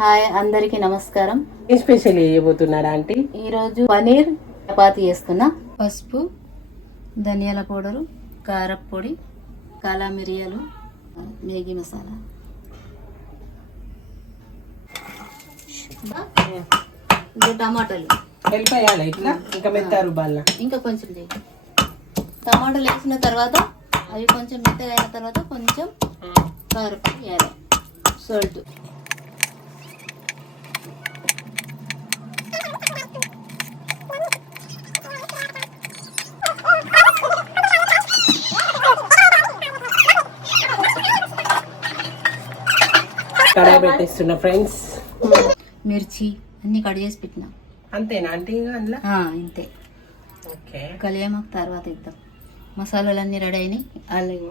Hi అందరికీ నమస్కారం. ఏం స్పెషల్ చేయబోతున్నారా ఆంటీ? ఈరోజు పనీర్ చపాతీ చేస్తున్నా. పసుపు, ధనియాల పౌడరు, కారపు పొడి, కాలా మిరియాలు, మేగి మసాలా, ఇంకా టమాటాలు వెళ్ళిపోయాలి ఇట్లా ఇంకా మెత్తారు బాల్లా ఇంకా కొంచెం చేయి. టమాటాలు వేసిన తర్వాత అవి కొంచెం మెత్తగా అయిన తర్వాత కొంచెం కారపొడి వేయాలి, సాల్ట్. కడాయి పెట్టేస్తున్నా ఫ్రెండ్స్. మిర్చి అన్ని కట్ చేసి పెట్టినా. అంతేనా ఆంటీ? అందులో ఇంతే. ఓకే, కలియామాకు తర్వాత ఇద్దాం. మసాలాలన్నీ రెడీ అయినాయి. అలాగే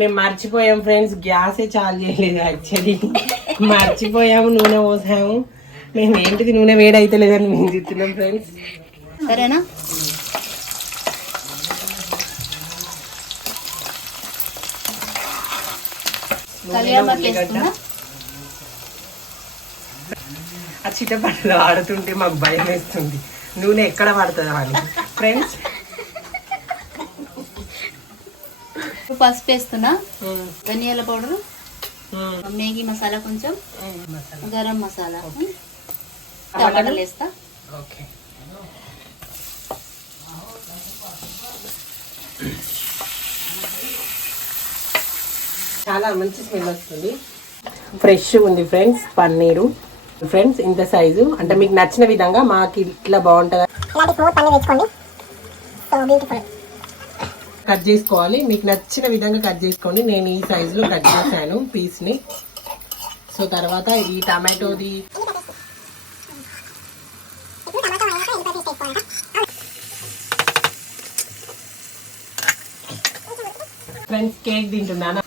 మేము మర్చిపోయాం ఫ్రెండ్స్, గ్యాసే చాలు చేయలేదు. యాక్చువల్లీ మర్చిపోయాము, నూనె పోసాము. మేము ఏంటిది నూనె వేడైతే లేదని మేము తింటున్నాం ఫ్రెండ్స్. సరేనా? కలియామాకు వేసుకున్నా. ఆ చిటపటలు ఆడుతుంటే మాకు భయం వేస్తుంది, నూనె ఎక్కడ పడుతుందా అని ఫ్రెండ్స్. పసుపు వేస్తున్నా, ధనియాల పౌడర్, మేగి మసాలా, కొంచెం గరం మసాలా, టమాటాలు వేస్తా. ఓకే, చాలా మంచి స్మెల్ వస్తుంది. ఫ్రెష్ ఉంది ఫ్రెండ్స్ పన్నీరు. ఫ్రెండ్స్ ఇంత సైజు, అంటే మీకు నచ్చిన విధంగా, మాకు ఇట్లా బాగుంటుంది కట్ చేసుకోవాలి. మీకు నచ్చిన విధంగా కట్ చేసుకోండి. నేను ఈ సైజులో కట్ చేశాను పీస్ని. సో తర్వాత ఈ టమాటోది ఫ్రెండ్స్ కేక్ తింటున్నాను.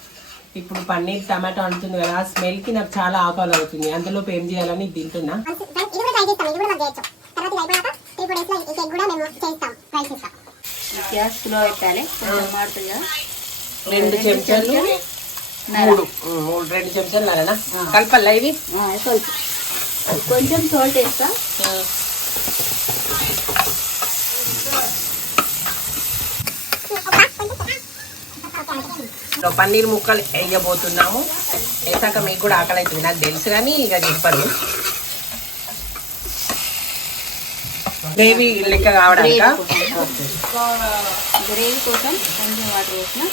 ఇప్పుడు పన్నీర్ టమాటో అంటుంది కదా, స్మెల్ కి నాకు చాలా ఆకలి అవుతుంది. అందులోపు ఏం చేయాలని తింటున్నా. గ్యాస్ స్లో పెట్టాలి. కొంచెం మాడుతుంది కదా. 2 చెంచాలు, 2 చెంచాలు నరనా కలపాలా ఇవి? కలుపు. కొంచెం సాల్ట్ వేస్తా. పన్నీర్ ముక్కలు వేయబోతున్నాము. వేసాక మీకు కూడా ఆకలి అవుతుంది నాకు తెలుసు, కానీ ఇక చెప్పరు. గ్రేవీ లెక్క కావడానికి గ్రేవీ కోసం కొంచెం వాటర్ వేసిన.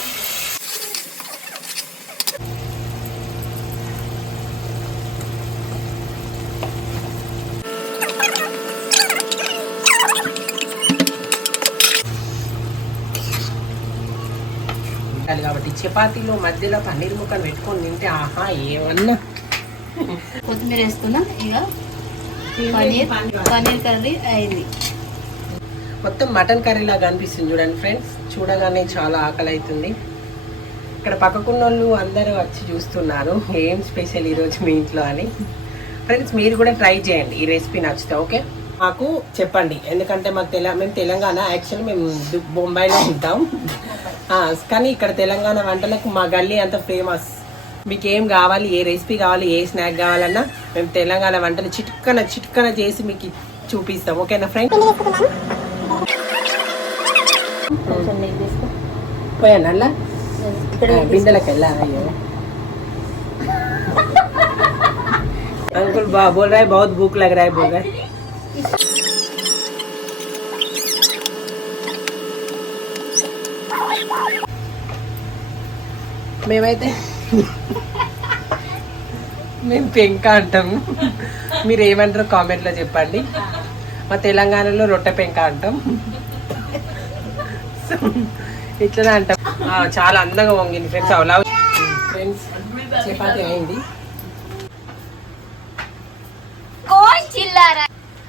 కాబట్టి చపాతీలో మధ్యలో పన్నీర్ ముక్కలు పెట్టుకొని తింటే ఆహా ఏమన్నా. కొత్తిమీర వేస్తున్నా. ఇక పన్నీర్ కర్రీ అయింది. మొత్తం మటన్ కర్రీ లాగా అనిపిస్తుంది చూడండి ఫ్రెండ్స్. చూడగానే చాలా ఆకలి అవుతుంది. ఇక్కడ పక్కకున్న వాళ్ళు అందరూ వచ్చి చూస్తున్నారు ఏం స్పెషల్ ఈరోజు మీ ఇంట్లో అని. ఫ్రెండ్స్ మీరు కూడా ట్రై చేయండి, ఈ రెసిపీ నచ్చితే ఓకే. మాకు చెప్పండి, ఎందుకంటే మాకు మేము తెలంగాణ, యాక్చువల్లీ మేము బొంబాయిలో ఉంటాం. కానీ ఇక్కడ తెలంగాణ వంటలకు మా గల్లీ అంత ఫేమస్. మీకు ఏం కావాలి, ఏ రెసిపీ కావాలి, ఏ స్నాక్ కావాలన్నా మేము తెలంగాణ వంటలు చిట్కన చేసి మీకు చూపిస్తాం. ఓకేనా ఫ్రెండ్? పోయాను అలా బిందెలకు వెళ్ళాలి. अंकुल बोल रहा है बहुत भूख लग रहा है बोल रहा है. మేమైతే మేము పెంక అంటాము. మీరు ఏమంటారో కామెంట్లో చెప్పండి. మా తెలంగాణలో రొట్టె పెంక అంటాం. ఇట్లనే అంటాం. చాలా అందంగా వంగింది ఫ్రెండ్స్. అవలా ఫ్రెండ్స్ చపాతీ అయింది.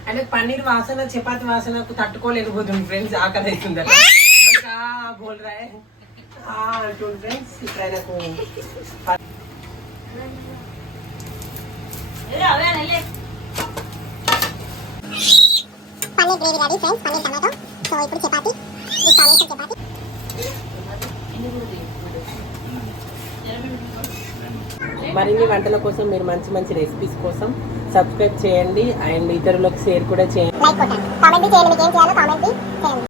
అంటే పన్నీర్ వాసన చపాతి వాసనకు తట్టుకోలేకపోతుంది ఫ్రెండ్స్. ఆకలి అవుతుంది బోల్ రా అంటుంది ఫ్రెండ్స్. ఇక్కడ నాకు paneer gravy ready friends, paneer tomato. So ఇప్పుడు చపాతీ, ఈ కాంబినేషన్ చపాతీ. మరిన్ని వంటల కోసం మీరు మంచి మంచి రెసిపీస్ కోసం సబ్స్క్రైబ్ చేయండి అండ్ ఇతరులకు షేర్ కూడా చేయండి. లైక్ కొట్టండి, కామెంట్ చేయండి, మీకు ఏం చేయాలో కామెంట్ చేయండి.